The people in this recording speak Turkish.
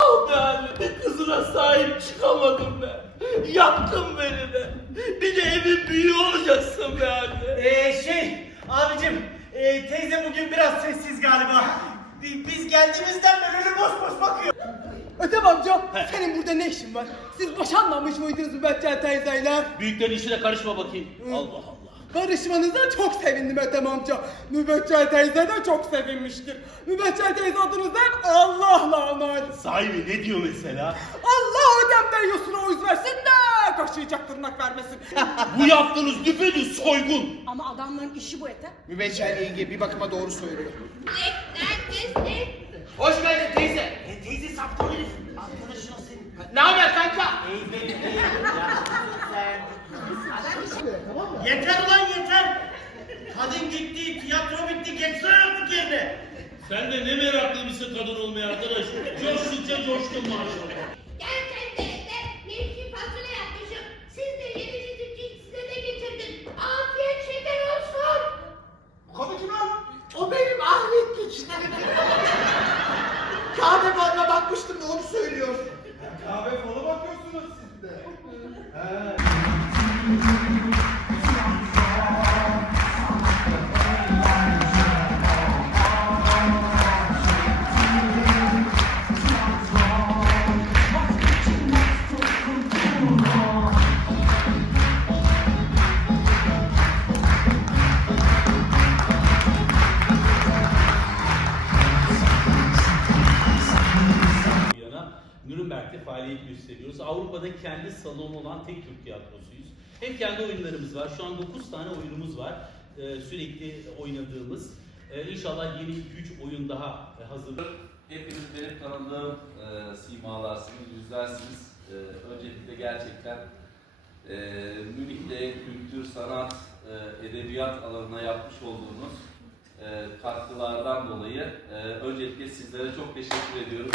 Aldı kızına sahip çıkamadım be. Yaktın beni be. Bir de evin büyüğü olacaksın be anne. Ee şey abicim e, teyze bugün biraz sessiz galiba. Biz geldiğimizden beri öyle boş boş bakıyor. Ödem amca senin burada ne işin var? Siz boşanmamış mıydınız Mübettel teyzeyle? Büyüklerin işine karışma bakayım. Allah Allah. Barışmanıza çok sevindim Ötem amca. Mübekkel teyze de çok sevinmiştir. Mübekkel teyze adınızdan Allah'la anar. Sahi mi? Ne diyor mesela? Allah Ötem Bey yosuna uyuz versin de kaşıyacak tırnak vermesin. Bu yaptığınız düpedüz soygun. Ama adamların işi bu ete. Mübeccel yenge bir bakıma doğru söylüyor. Hoş geldin teyze. E, teyze saptı herif. Arkadaşın o senin. Ne haber kanka? Ey benim. Yaşlısın sen. Yeter ulan tiyatro bitti, geçsene artık yerine. Sen de ne meraklı mısın kadın olmaya arkadaş. Coştukça coştun maşallah. Gerçekten de yeşil fasulye yapmışım. Siz de yediğiniz için size de getirdim. Afiyet şeker olsun. Bu kadın kim lan? O benim Ahmet Kahve balına bakmıştım da onu söylüyor. Kahve falı bakıyorsunuz siz Nürnberg'de faaliyet gösteriyoruz. Avrupa'da kendi salonu olan tek Türk tiyatrosuyuz. Hem kendi oyunlarımız var. Şu an 9 tane oyunumuz var. Ee, sürekli oynadığımız. Ee, inşallah yeni 2-3 oyun daha e, hazır. Hepiniz benim tanıdığım e, simalarsınız, yüzlersiniz. E, öncelikle gerçekten e, Münih'te kültür, sanat, e, edebiyat alanına yapmış olduğunuz e, katkılardan dolayı e, öncelikle sizlere çok teşekkür ediyoruz.